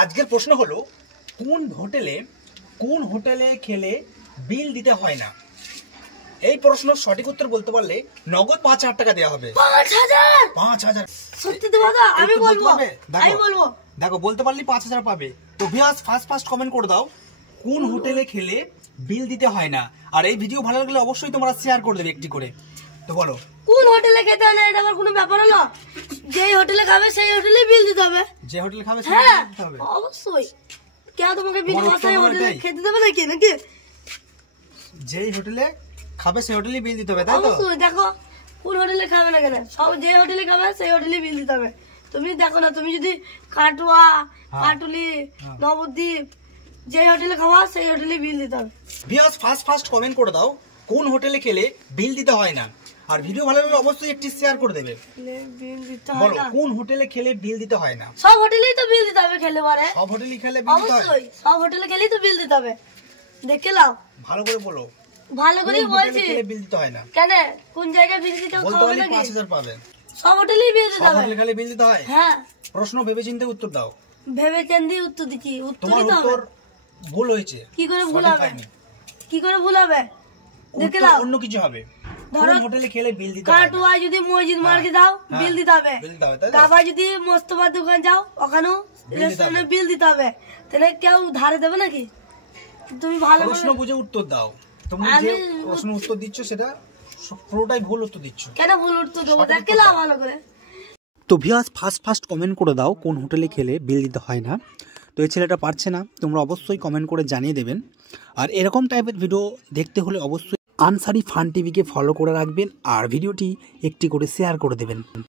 আজকের প্রশ্ন হলো কোন হোটেলে খেলে বিল দিতে হয় না। এই প্রশ্ন সঠিক উত্তর বলতে পারলে নগদ ৫,০০০ টাকা দেওয়া হবে। ৫,০০০ সত্যি তো দাদা? আমি বলবো। দেখো বলতে পারলে ৫,০০০ পাবে। তো ভিউয়ার্স ফার্স্ট কমেন্ট করে দাও কোন হোটেলে খেলে বিল দিতে হয় না। আর এই ভিডিও ভালো লাগলে অবশ্যই তোমরা শেয়ার করে দেবে একটি করে। তো বলো কোন হোটেলে খেতে হয় না, এটা আবার কোনো ব্যাপার হলো? যেই হোটেলে খাবে সেই হোটেলেই বিল দিতে হবে। যে হোটেলে খাবে সেই হ্যাঁ হোটেলে দিতে হবে অবশ্যই। কেউ তোমাকে বিল বাসায় হোটেলে খেতে দেবে নাকি? যেই হোটেলে খাবে সেই হোটেলেই বিল দিতে হবে, তাই তো? অবশ্যই। দেখো কোন হোটেলে খাবে না কেন, সব যে হোটেলে খাবে সেই হোটেলেই বিল দিতে হবে। তুমি দেখো না, তুমি যদি কাটুয়া, কাটুলি, নবদ্বীপ যে হোটেলে খাওয়া সেই হোটেলেই বিল দিতে হবে। ভিউয়ার্স ফার্স্ট কমেন্ট করে দাও কোন হোটেলে খেলে বিল দিতে হয় না। আর ভিডিও ভালো লাগলে অবশ্যই একটি শেয়ার করে দেবে। বিল দিতে হয় বলো না, কোন হোটেলে খেলে বিল দিতে হয় না। সব হোটেলেই তো বিল দিতে হবে খেলে পারে। সব হোটেলে খেলে বিল দিতে হয়? অবশ্যই সব হোটেলে খেলেই তো বিল দিতে হবে। দেখে নাও ভালো করে বলো। ভালো করে বলছি। বিল দিতে হয় না কেন? কোন জায়গায় বিল দিতে বলতে হবে পারলে নাকি? ৫,০০০ পাবে। সব হোটেলেই বিল দিতে সব হবে। হোটেলে খেলে বিল দিতে হয়? হ্যাঁ। প্রশ্ন ভেবেচিন্তে উত্তর দাও। ভেবে চিন্তে উত্তর দিচ্ছি। তোমার উত্তরই তো উত্তর হবে। ভুল হয়েছে। কি করে ভুল সঠিক হবে? হয়নি। কি করে ভুল হবে? দেখে উত্তর নাও। অন্য কিছু হবে। ধরো কোন হোটেলে খেলে বিল দিতে হয় না? কাটুয়ায় যদি মসজিদ মার্কেট যাও বিল দিতে হবে। বিল দিতে হবে, তাই তো? গাবায় যদি মোস্তফার দোকান যাও ওখানেও রেস্টুরেন্টে বিল দিতে হবে। তাহলে কেউ ধারে দেবে নাকি? তুমি ভালো প্রশ্ন বুঝে উত্তর দাও। তুমি যে প্রশ্ন উত্তর দিচ্ছ সেটা পুরোটাই ভুল উত্তর দিচ্ছ। কেন ভুল উত্তর দেবো? দেখে নাও ভালো করে। তো ভিউয়ার্স ফার্স্ট কমেন্ট করে দাও কোন হোটেলে খেলে বিল দিতে হয় না। তো এই ছেলেটা পারছে না, তোমরা অবশ্যই কমেন্ট করে জানিয়ে দেবেন। আর এরকম টাইপের ভিডিও দেখতে হলে অবশ্যই আনসারি ফান টিভিকে ফলো করে রাখবেন আর ভিডিওটি একটি করে শেয়ার করে দেবেন।